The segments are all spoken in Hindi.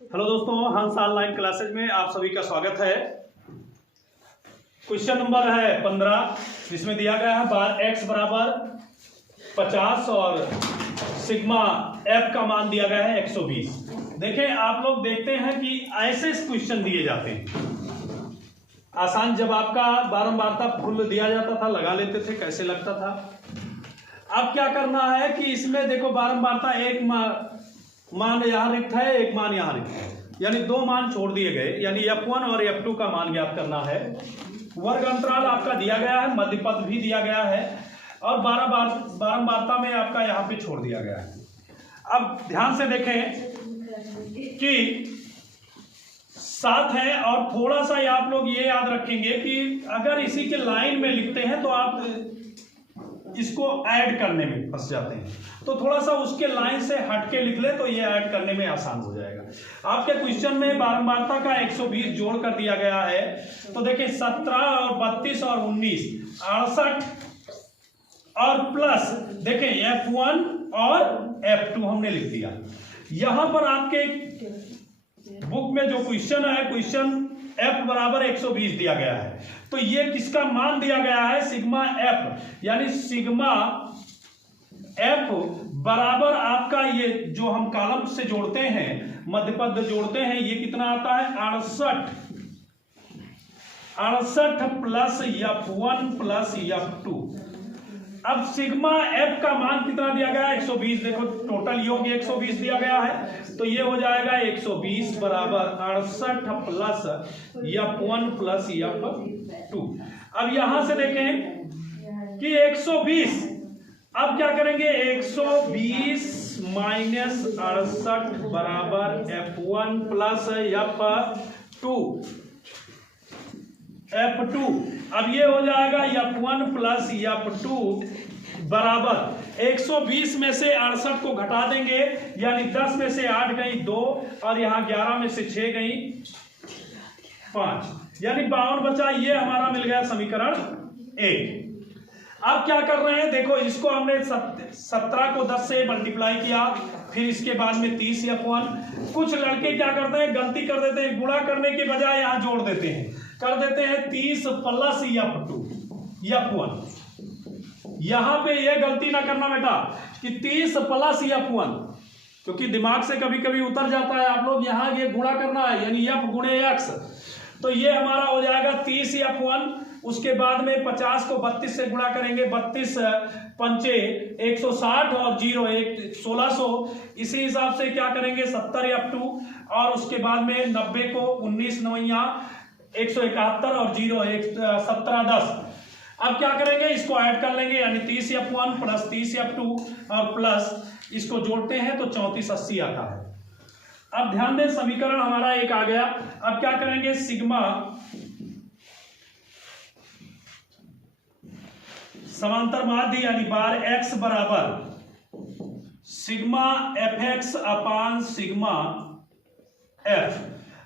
हेलो दोस्तों, हंस ऑनलाइन क्लासेज में आप सभी का स्वागत है। क्वेश्चन नंबर है 15, जिसमें दिया गया है बार x बराबर 50 और सिग्मा f का मान दिया गया है 120। देखें, आप लोग देखते हैं कि ऐसे क्वेश्चन दिए जाते हैं आसान। जब आपका बारंबारता फुल दिया जाता था, लगा लेते थे, कैसे लगता था। अब क्या करना है कि इसमें देखो, बारंबारता एक मान यहां रिक्त है, एक मान यहां रिक्त है, यानी दो मान छोड़ दिए गए, यानी f1 और f2 का मान ज्ञात करना है। वर्ग अंतराल आपका दिया गया है, मध्य पद भी दिया गया है, और बारंबारता में आपका यहाँ पे छोड़ दिया गया है। अब ध्यान से देखें कि 7 है, और थोड़ा सा आप लोग ये याद रखेंगे कि अगर इसी के लाइन में लिखते हैं तो आप इसको ऐड करने में फंस जाते हैं, तो थोड़ा सा उसके लाइन से हटके लिख ले तो ये ऐड करने में आसान हो जाएगा। आपके क्वेश्चन में बारंबारता का 120 जोड़ कर दिया गया है, तो देखिए 17 और 32 और 19 68 और प्लस देखें f1 और f2 हमने लिख दिया। यहां पर आपके बुक में जो क्वेश्चन है, क्वेश्चन f बराबर 120 दिया गया है, तो ये किसका मान दिया गया है? सिग्मा f, यानी सिग्मा f बराबर आपका ये जो हम कॉलम से जोड़ते हैं, मध्यपद जोड़ते हैं, ये कितना आता है? 68 प्लस f1 प्लस f2। अब सिग्मा f का मान कितना दिया गया है? 120। देखो टोटल योग 120 दिया गया है, तो ये हो जाएगा 120 बराबर 68 प्लस f1 प्लस f2। अब यहां से देखें कि 120, अब क्या करेंगे? 120 माइनस 68 बराबर f1 प्लस f2। अब ये हो जाएगा f1 प्लस f2 बराबर 120 में से 68 को घटा देंगे, यानी 10 में से 8 गई 2, और यहां 11 में से 6 गई 5, यानी 52 बचा। ये हमारा मिल गया समीकरण 1। अब क्या कर रहे हैं? देखो, इसको हमने 17 को 10 से मल्टीप्लाई किया, फिर इसके बाद में 30 f1। कुछ लड़के क्या करते हैं? गलती कर देते हैं, गुणा करने के बजाय यहां जोड़ देते हैं, कर देते हैं 30 प्लस f1। यहां पे ये गलती ना करना बेटा कि 30 प्लस f1, क्योंकि दिमाग से कभी कभी उतर जाता है आप लोग। यहां ये गुणा करना है, यानी f गुणे x, तो ये हमारा हो जाएगा 30 f1। उसके बाद में 50 को 32 से गुणा करेंगे, 32 पंचे 160 और 0 1 1600। इसी हिसाब से क्या करेंगे? 70 f2, और उसके बाद में 90 को 19 नवैया 171 और 0 17 10। अब क्या करेंगे? इसको ऐड कर लेंगे, यानी 30 f1 प्लस 30 f2 और प्लस इसको जोड़ते हैं तो 34 80 आता है। अब ध्यान दें, समीकरण हमारा एक आ गया। अब क्या करेंगे? सिग्मा समांतर माध्य यानी बार x बराबर सिग्मा fx अपान सिग्मा f।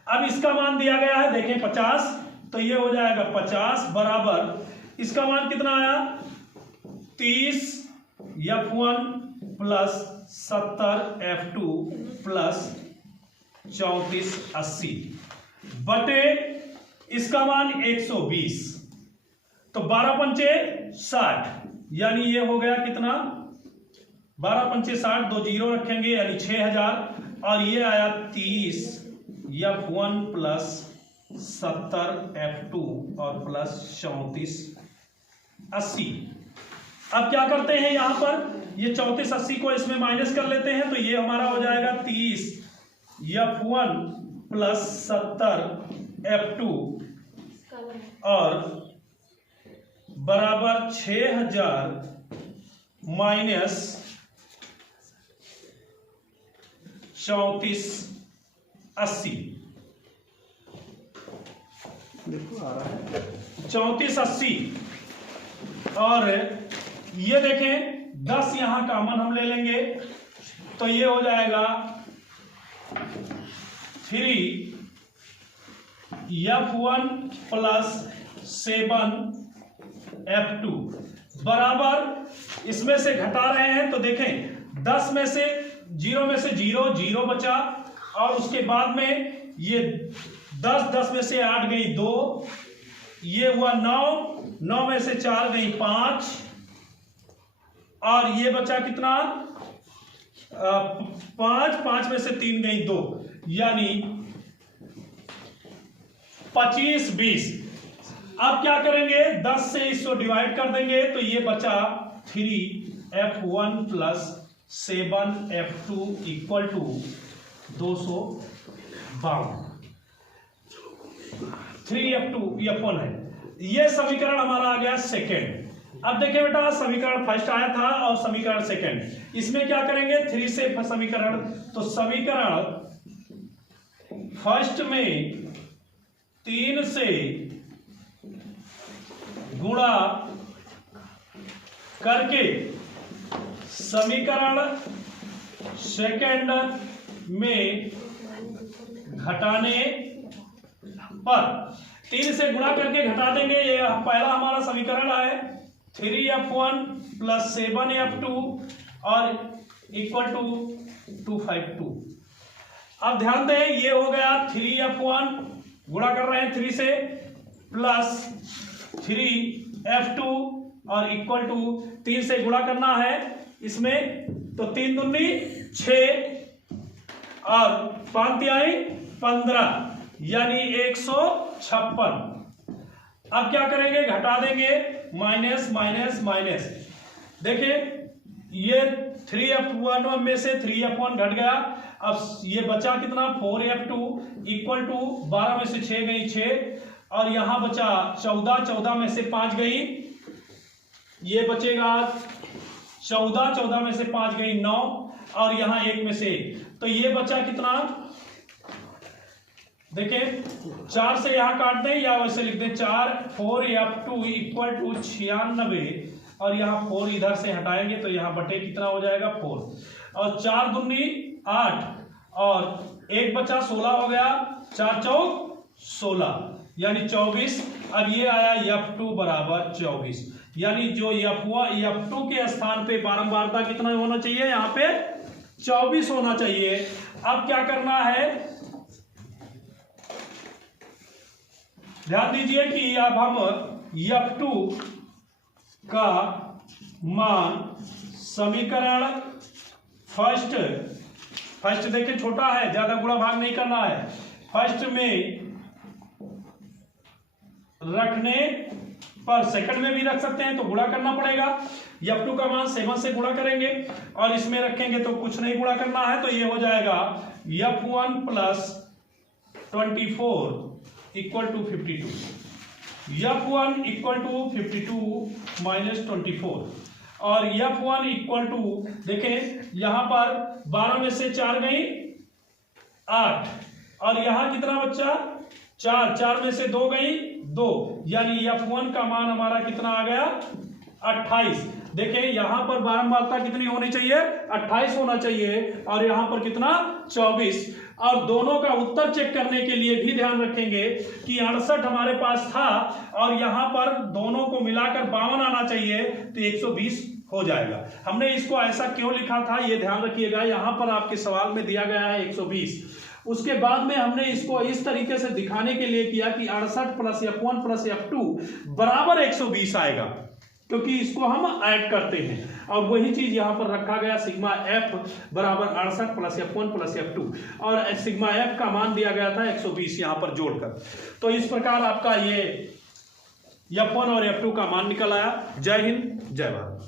अब इसका मान दिया गया है, देखें 50, तो ये हो जाएगा 50 बराबर, इसका मान कितना आया? 30 f1 प्लस 70 f2 प्लस 34 80 बटे इसका मान 120, तो 12 पंचे 60, यानी ये हो गया कितना? 12 पंचे 60, 2 जीरो रखेंगे, यानी 6000, और ये आया 30 f1 प्लस 70 f2 और प्लस 34 80। अब क्या करते हैं? यहां पर ये 34 80 को इसमें माइनस कर लेते हैं, तो ये हमारा हो जाएगा 30 f1 प्लस 70 f2 और बराबर 6000 माइनस 34 80। देखो आ रहा है 34 80, और ये देखें 10 यहां कॉमन हम ले लेंगे, तो ये हो जाएगा 3 f1 प्लस 7 f2 बराबर, इसमें से घटा रहे हैं तो देखें 10 में से 0 में से 0 0 बचा, और उसके बाद में ये 10 में से 8 गई 2, ये हुआ 9 में से 4 गई 5, और ये बचा कितना 5 में से 3 गई 2, यानी 25 20। अब क्या करेंगे 10 से इसको डिवाइड कर देंगे तो ये बचा 3F1 plus 7F2 equal to 252। 3F2 F1 है, ये समीकरण हमारा आ गया सेकेंड। अब देखिए बेटा समीकरण फर्स्ट आया था और समीकरण सेकेंड, इसमें क्या करेंगे 3 से समीकरण, तो समीकरण फर्स्ट में 3 से गुणा करके समीकरण सेकेंड में घटाने पर 3 से गुणा करके घटा देंगे। ये पहला हमारा समीकरण है 3F1 प्लस 7F2 और इक्वल टू 252। अब ध्यान दें ये हो गया 3F1 गुणा कर रहे हैं 3 से प्लस 3F2 और इक्वल टू 3 से गुणा करना है इसमें, तो 3 दूनी 6 और 5 तिहाई 15 यानी 156। अब क्या करेंगे घटा देंगे माइनस माइनस माइनस। देखिए ये 3F1 में से 3F1 घट गया, अब ये बचा कितना 4F2 इक्वल टू 12 में से 6 गई 6 और यहां बचा 14 में से 5 गई, ये बचेगा 14 में से 5 गई 9 और यहां 1 में से, तो ये बचा कितना देखें 4 से यहां काट दें या वैसे लिख दें 4F2 इक्वल टू 96 और यहाँ 4 इधर से हटाएंगे तो यहाँ बटे कितना हो जाएगा 4 और 4 दूनी 8 और 1 बचा 16 हो गया, 4 चौक 16 यानी 24। अब ये आया F2 बराबर 24, यानी जो F2 के स्थान पे बारंबारता कितना होना चाहिए यहाँ पे 24 होना चाहिए। अब क्या करना है ध्यान दीजिए कि अब हम F2 का मान समीकरण फर्स्ट देखिए छोटा है, ज्यादा गुणा भाग नहीं करना है, फर्स्ट में रखने पर सेकंड में भी रख सकते हैं तो गुणा करना पड़ेगा। F2 का मान 7 से गुणा करेंगे और इसमें रखेंगे तो कुछ नहीं गुणा करना है, तो ये हो जाएगा F1 plus 24 equal to 52, F1 equal to 52 minus 24 और F1 इक्वल टू देखें यहां पर 12 में से 4 गई 8 और यहां कितना बच्चा 4 में से 2 गई 2, यानी F1 का मान हमारा कितना आ गया 28। देखें यहां पर बारंबारता कितनी होनी चाहिए 28 होना चाहिए और यहां पर कितना 24। और दोनों का उत्तर चेक करने के लिए भी ध्यान रखेंगे कि 68 हमारे पास था और यहां पर दोनों को मिलाकर 52 आना चाहिए तो 120 हो जाएगा। हमने इसको ऐसा क्यों लिखा था ये ध्यान रखिएगा, यहां पर आपके सवाल में दिया गया है 120, उसके बाद में हमने इसको इस तरीके से दिखाने के लिए किया कि 68 प्लस F1 प्लस F2 बराबर 120 आएगा, क्योंकि इसको हम ऐड करते हैं और वही चीज यहां पर रखा गया सिग्मा F बराबर 68 प्लस F1 प्लस F2 और सिग्मा F का मान दिया गया था 120 यहां पर जोड़कर। तो इस प्रकार आपका ये F1 और F2 का मान निकल आया। जय हिंद जय भारत।